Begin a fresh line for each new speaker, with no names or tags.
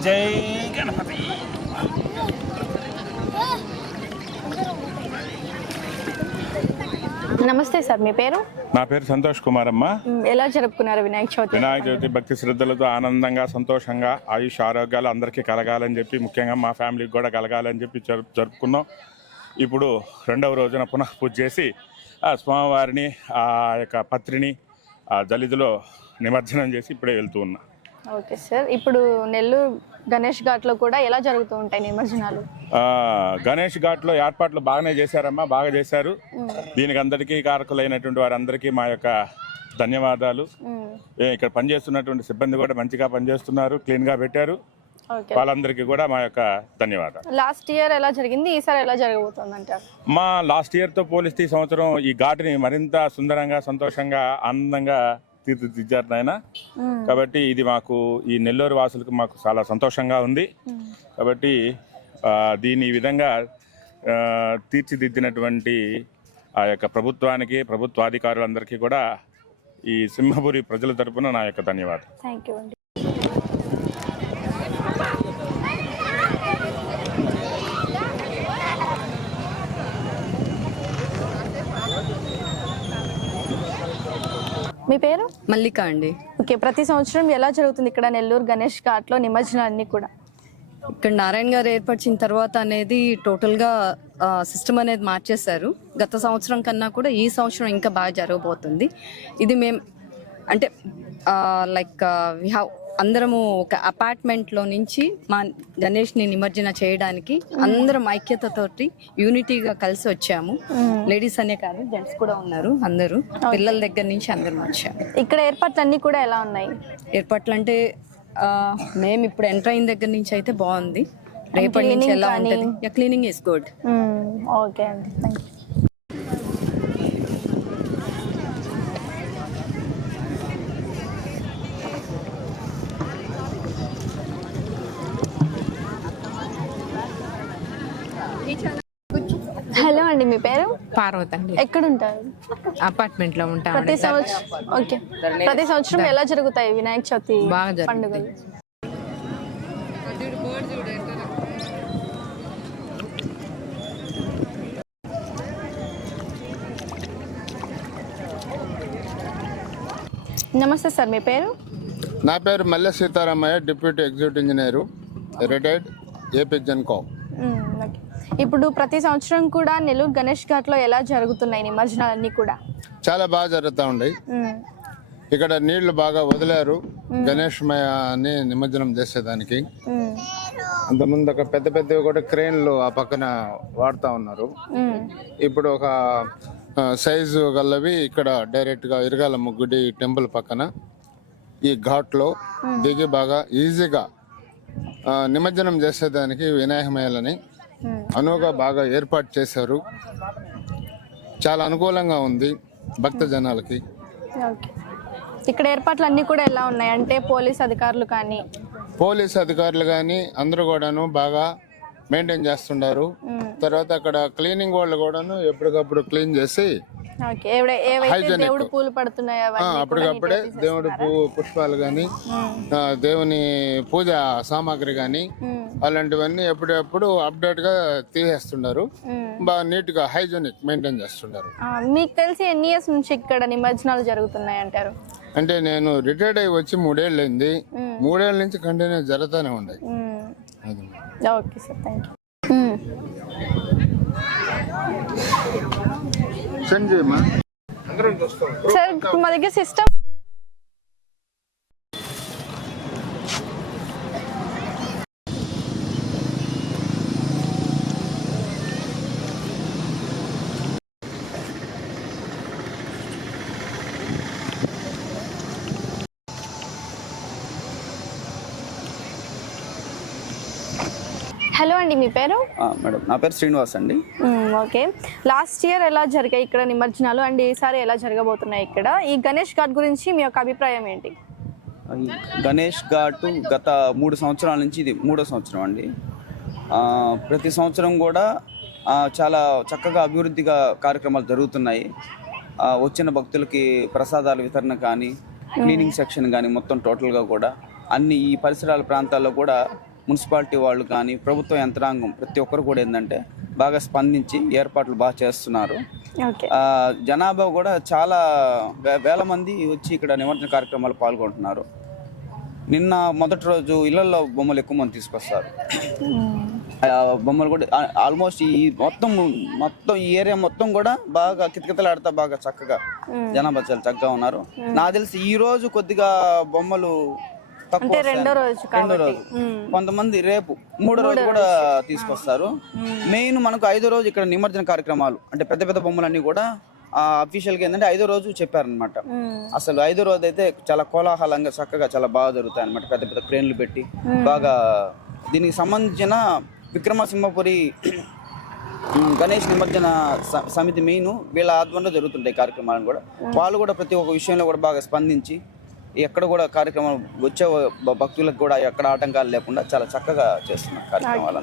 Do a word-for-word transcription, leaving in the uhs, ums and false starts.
జై గణపతి.
నమస్తే సార్, మీ పేరు?
నా పేరు సంతోష్ కుమార్ అమ్మ.
ఎలా జరుపుకున్నారు వినాయక చవితి?
వినాయక చవితి భక్తి శ్రద్ధలతో ఆనందంగా సంతోషంగా ఆయుష్ ఆరోగ్యాలు అందరికీ కలగాలని చెప్పి, ముఖ్యంగా మా ఫ్యామిలీకి కూడా కలగాలని చెప్పి జరుపుకున్నాం. ఇప్పుడు రెండవ రోజున పునః పూజ చేసి ఆ స్వామివారిని ఆ యొక్క పత్రిని ఆ జలిదిలో నిమజ్జనం చేసి ఇప్పుడే వెళ్తూ ఉన్నా.
ఓకే సార్, ఇప్పుడు నెల్లూరు గణేష్ ఘాట్లో కూడా ఎలా జరుగుతూ ఉంటాయి నిమజ్జనాలు?
గణేష్ ఘాట్లో ఏర్పాట్లు బాగానే చేశారమ్మా, బాగా చేశారు. దీనికి అందరికీ కారకులైనటువంటి వారందరికీ మా యొక్క ధన్యవాదాలు. ఇక్కడ పనిచేస్తున్నటువంటి సిబ్బంది కూడా మంచిగా పనిచేస్తున్నారు, క్లీన్గా పెట్టారు. వాళ్ళందరికీ కూడా మా యొక్క ధన్యవాదాలు.
లాస్ట్ ఇయర్ ఎలా జరిగింది, ఈసారి ఎలా జరగబోతుంది అంటారు?
మా లాస్ట్ ఇయర్తో పోలిస్తే ఈ సంవత్సరం ఈ ఘాటుని మరింత సుందరంగా, సంతోషంగా, ఆనందంగా తీర్చిదిద్దారు నాయన. కాబట్టి ఇది మాకు ఈ నెల్లూరు వాసులకు మాకు చాలా సంతోషంగా ఉంది. కాబట్టి దీని ఈ విధంగా తీర్చిదిద్దినటువంటి ఆ యొక్క ప్రభుత్వానికి, ప్రభుత్వాధికారులందరికీ కూడా ఈ సింహపురి ప్రజల తరపున నా యొక్క ధన్యవాదాలు.
థ్యాంక్ యూ అండి. మీ పేరు?
మల్లిక అండి.
ఓకే, ప్రతి సంవత్సరం ఎలా జరుగుతుంది ఇక్కడ నెల్లూరు గణేష్ ఘాట్లో నిమజ్జనాన్ని కూడా?
ఇక్కడ నారాయణ గారు ఏర్పరిచిన తర్వాత అనేది టోటల్గా సిస్టమ్ అనేది మార్చేశారు. గత సంవత్సరం కన్నా కూడా ఈ సంవత్సరం ఇంకా బాగా జరగబోతుంది. ఇది మేము అంటే లైక్ వి హ్యావ్ అందరము ఒక అపార్ట్మెంట్లో నుంచి మా గణేష్ని నిమజ్జన చేయడానికి అందరం ఐక్యతతోటి యూనిటీగా కలిసి వచ్చాము. లేడీస్ అనే కాదు, జెంట్స్ కూడా ఉన్నారు. అందరూ పిల్లల దగ్గర నుంచి అందరం వచ్చాము.
ఇక్కడ ఏర్పాట్లు అన్నీ కూడా ఎలా ఉన్నాయి?
ఏర్పాట్లు అంటే మేము ఇప్పుడు ఎంటర్ అయిన దగ్గర నుంచి అయితే బాగుంది. రేపటి నుంచి ఎలా ఉంటుంది? Cleaning is good.
ఓకే అండి, థ్యాంక్ యూ. హలో అండి, మీ పేరు?
పార్వతి అండి.
ఎక్కడ ఉంటారు?
అపార్ట్మెంట్ లో ఉంటాం.
ప్రతి సంవత్సరం ఓకే ప్రతి సంవత్సరం ఎలా జరుగుతాయి వినాయక చవితి పండుగలు? నమస్తే సార్, మీ పేరు?
నా పేరు Malle Sitaramayya, deputy executive engineer, retired, AP Genco.
ఇప్పుడు ప్రతి సంవత్సరం కూడా నెల్లూరు గణేష్ ఘాట్లో ఎలా జరుగుతున్నాయి నిమజ్జనాలన్నీ కూడా?
చాలా బాగా జరుగుతూ ఉన్నాయి. ఇక్కడ నీళ్లు బాగా వదిలారు గణేష్ మయాన్ని నిమజ్జనం చేసేదానికి. అంతకుముందు ఒక పెద్ద పెద్దవి కూడా క్రేన్లు ఆ పక్కన వాడుతూ ఉన్నారు. ఇప్పుడు ఒక సైజు గల్లవి ఇక్కడ డైరెక్ట్గా ఇరగాలమ్మ గుడి టెంపుల్ పక్కన ఈ ఘాట్లో దిగి బాగా ఈజీగా నిమజ్జనం చేసేదానికి వినాయకమయాలని అనువుగా బాగా ఏర్పాటు చేశారు. చాలా అనుకూలంగా ఉంది భక్త జనాలకి.
ఇక్కడ ఏర్పాట్లు అన్ని కూడా ఎలా ఉన్నాయి అంటే పోలీస్ అధికారులు కానీ
పోలీస్ అధికారులు కానీ అందరూ కూడాను బాగా మెయింటైన్ చేస్తుంటారు. తర్వాత అక్కడ క్లీనింగ్ వాళ్ళు కూడాను ఎప్పటికప్పుడు క్లీన్ చేసి అప్పటికప్పుడే దేవుడి పుష్పాలు కానీ దేవుని పూజ సామాగ్రి కానీ అలాంటివన్నీ ఎప్పుడెప్పుడు అప్డేట్ గా తీసేస్తున్నారు. బాగా నీట్ గా హైజీనిక్ మెయింటైన్ చేస్తున్నారు.
మీకు తెలిసి ఎన్ని ఇయర్స్ నుంచి ఇక్కడ నిమజ్జనాలు జరుగుతున్నాయి అంటారు?
అంటే నేను రిటైర్డ్ అయ్యి వచ్చి మూడేళ్ళు అయింది. మూడేళ్ళ నుంచి కంటిన్యూ జరుగుతూనే ఉన్నాయి.
Okay sir, thank you. Sir, మా దగ్గర సిస్టమ్ హలో అండి, మీ పేరు?
మేడం, నా పేరు శ్రీనివాస్ అండి.
ఓకే, లాస్ట్ ఇయర్ ఎలా జరిగాయి ఇక్కడ నిమజ్జనాలు అండ్ ఈసారి ఎలా జరగబోతున్నాయి ఇక్కడ? ఈ గణేష్ ఘాట్ గురించి మీ యొక్క అభిప్రాయం ఏంటి?
గణేష్ ఘాట్ గత మూడు సంవత్సరాల నుంచి ఇది మూడో సంవత్సరం అండి. ప్రతి సంవత్సరం కూడా చాలా చక్కగా అభివృద్ధిగా కార్యక్రమాలు జరుగుతున్నాయి. వచ్చిన భక్తులకి ప్రసాదాల వితరణ కానీ, క్లీనింగ్ సెక్షన్ కానీ మొత్తం టోటల్గా కూడా అన్ని ఈ పరిసరాల ప్రాంతాల్లో కూడా మున్సిపాలిటీ వాళ్ళు కానీ ప్రభుత్వ యంత్రాంగం ప్రతి ఒక్కరు కూడా ఏంటంటే బాగా స్పందించి ఏర్పాట్లు బాగా చేస్తున్నారు.
ఓకే.
ఆ, జనాభా కూడా చాలా వే- వేల మంది వచ్చి ఇక్కడ నిమజ్జన కార్యక్రమాలు పాల్గొంటున్నారు. నిన్న మొదటి రోజు ఇళ్లలో బొమ్మలు ఎక్కువ మంది తీసుకొస్తారు. ఆ బొమ్మలు కూడా ఆ- ఆల్మోస్ట్ ఈ మొత్తం మొత్తం ఈ ఏరియా మొత్తం కూడా బాగా కితకితలాడుతా బాగా చక్కగా జనాభా చాలా చక్కగా ఉన్నారు. నాకు తెలిసి ఈ రోజు కొద్దిగా బొమ్మలు తక్కువ
అంటే రెండో
వస్తాయి.
రోజు
రెండో
కాబట్టి.
రోజు కొంతమంది రేపు మూడో రోజు కూడా తీసుకొస్తారు. మెయిన్ మనకు ఐదో రోజు ఇక్కడ నిమజ్జన కార్యక్రమాలు అంటే పెద్ద పెద్ద బొమ్మలన్నీ కూడా అఫీషియల్ గా ఏంటంటే ఐదో రోజు చెప్పారనమాట. అసలు ఐదో రోజు అయితే చాలా కోలాహలంగా చక్కగా చాలా బాగా జరుగుతాయి అనమాట. పెద్ద పెద్ద క్రేన్లు పెట్టి బాగా దీనికి సంబంధించిన విక్రమసింహపురి గణేష్ నిమజ్జన స- సమితి మెయిన్ వీళ్ళ ఆధ్వర్యంలో జరుగుతుంటాయి కార్యక్రమాలను కూడా. వాళ్ళు కూడా ప్రతి ఒక్క విషయంలో కూడా బాగా స్పందించి ఎక్కడ కూడా కార్యక్రమం వచ్చే భ- భక్తులకు కూడా ఎక్కడ ఆటంకాలు లేకుండా చాలా చక్కగా చేస్తున్నారు కార్యక్రమాలు.